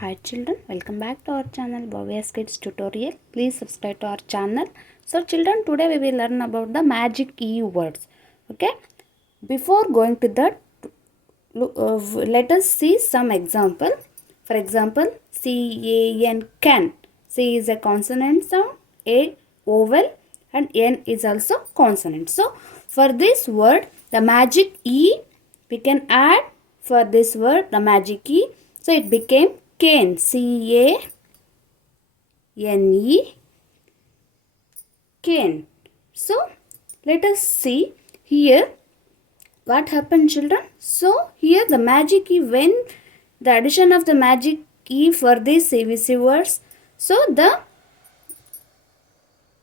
Hi children, welcome back to our channel Bhavya's Kids Tutorial. Please subscribe to our channel. So children, today we will learn about the magic E words. Okay, before going to that, let us see some example. For example, C-A-N, can. C is a consonant sound, A vowel, and N is also consonant. So for this word, the magic E, we can add for this word the magic E. So it became cane. C-A-N-E, cane. So let us see here what happened, children. So here the magic E, when the addition of the magic E for these CVC words, so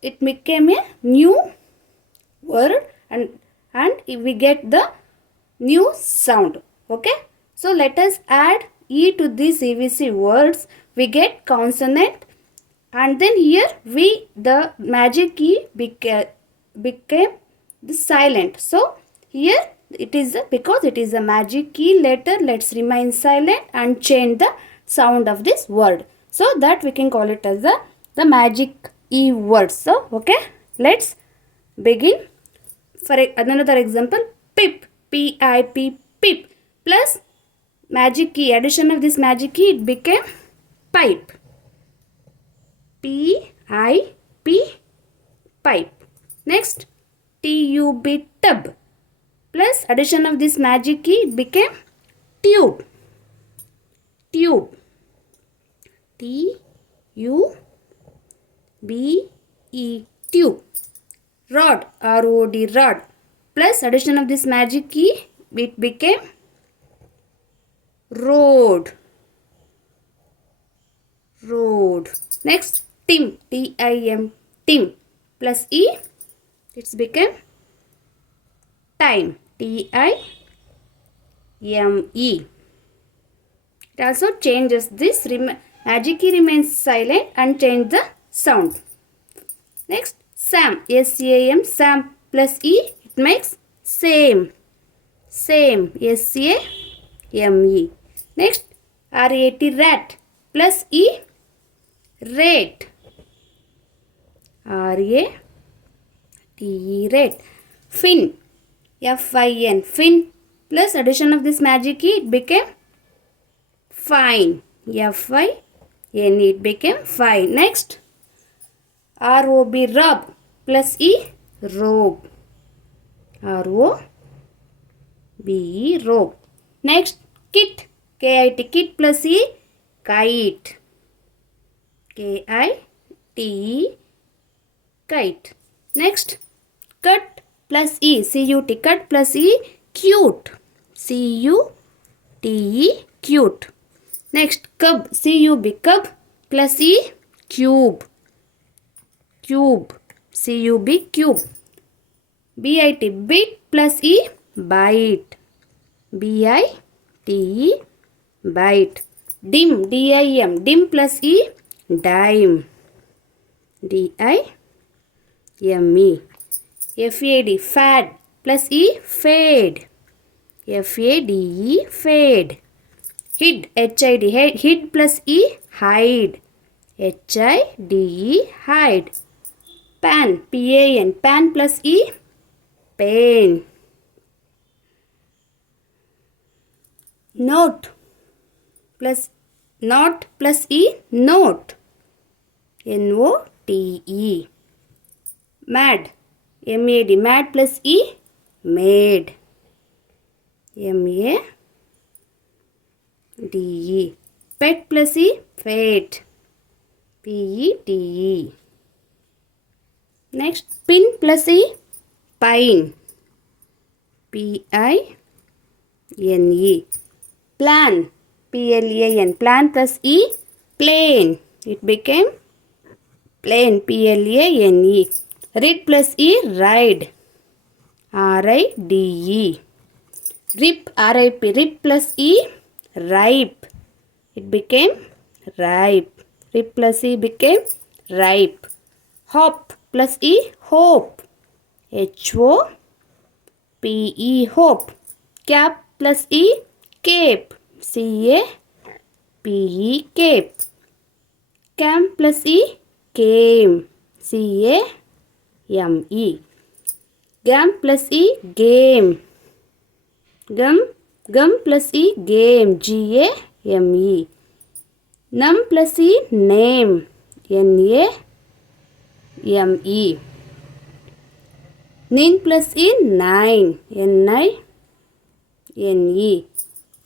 it became a new word and we get the new sound. Okay, so let us add E to these CVC words. We get consonant, and then here the magic E became the silent. So here it is because it is a magic key letter, let's remain silent and change the sound of this word, so that we can call it as the magic E word. So okay, let's begin. For another example, pip, P-I-P, pip, plus magic key, addition of this magic key, it became pipe, P-I-P, pipe. Next, T-U-B, tub, plus addition of this magic key, it became tube, tube, T-U-B-E, tube. Rod, R-O-D, rod, plus addition of this magic key, it became road, road. Next, Tim, T-I-M, Tim, plus E, it's became time, T-I-M-E. It also changes this, magic key remains silent and change the sound. Next, Sam, S-A-M, Sam, plus E, it makes same, same, S-A-M-E. Next, R-A-T, rat, plus E, rate, R-A-T-E, rate. Fin, F-I-N, fin, plus addition of this magic key, it became fine, F-I-N-E, it became fine. Next, R-O-B, rob, plus E, robe, R-O-B-E, robe. Next, kit, K-I-T, kit, plus E, kite, K-I-T-E, kite. Next, cut, plus E, C-U-T, cut, plus E, cute, C-U-T-E, cute. Next, cub, C-U-B, cub, plus E, cube, cube, C-U-B, cube. B-I-T, bit, plus E, bite, B-I-T-E, bite. Dim, D-I-M, dim, plus E, dime, D-I-M-E. F-A-D, fad, plus E, fade, F-A-D-E, fade. Hid, H-I-D, hid, plus E, hide, H-I-D-E, hide. Pan, P-A-N, pan, plus E, pain. Note, plus not, plus E, note, N-O-T-E. Mad, M-A-D, mad, plus E, made, M-A-D-E. Pet, plus E, fate, P-E-T-E. Next, pin, plus E, pine, P-I-N-E. Plan, P-L-A-N, plan, plus E, plane, it became plane, P-L-A-N-E. Read, plus E, ride, R-I-D-E. Rip, R-I-P, rip, plus E, ripe, it became ripe, rip, plus E became ripe. Hop, plus E, hope, H-O-P-E, hope. Cap, plus E, cape, C-A-P P-E, cape. Cam plus E, came. C-A-M-E. Gam plus E, game. Gum plus E, game. G-A-M-E. Num plus E, name. N-A-M-E. Nin plus E, nine. N-I-N-E.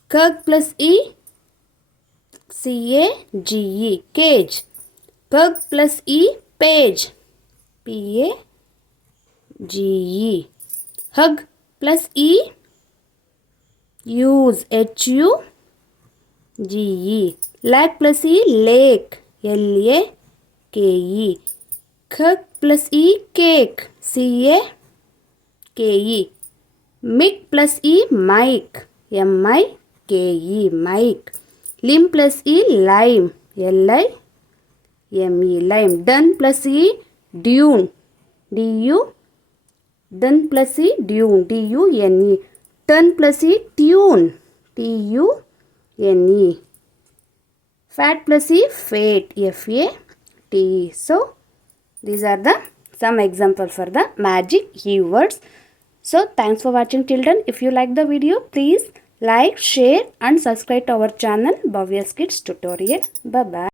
Kug plus E, C-A-G-E. Cage. Pug plus E, page. P-A-G-E. Hug plus E, use. H-U-G-E. Lag plus E, lake. L-A-K-E. Kug plus E, cake. C-A-K-E. Mic plus E, mic. M-I-K-E. Mic. Lim plus E, lime. L-I-M-E. Lime. Dun plus E, dune. D-U. Dun plus E, dune. D-U-N-E. Turn plus E, tune. T-U-N-E. Fat plus E, fate. F-A-T-E. So, these are the some example for the magic keywords. So, thanks for watching children. If you like the video, please like, share and subscribe to our channel Bhavya's Kids Tutorial. Bye-bye.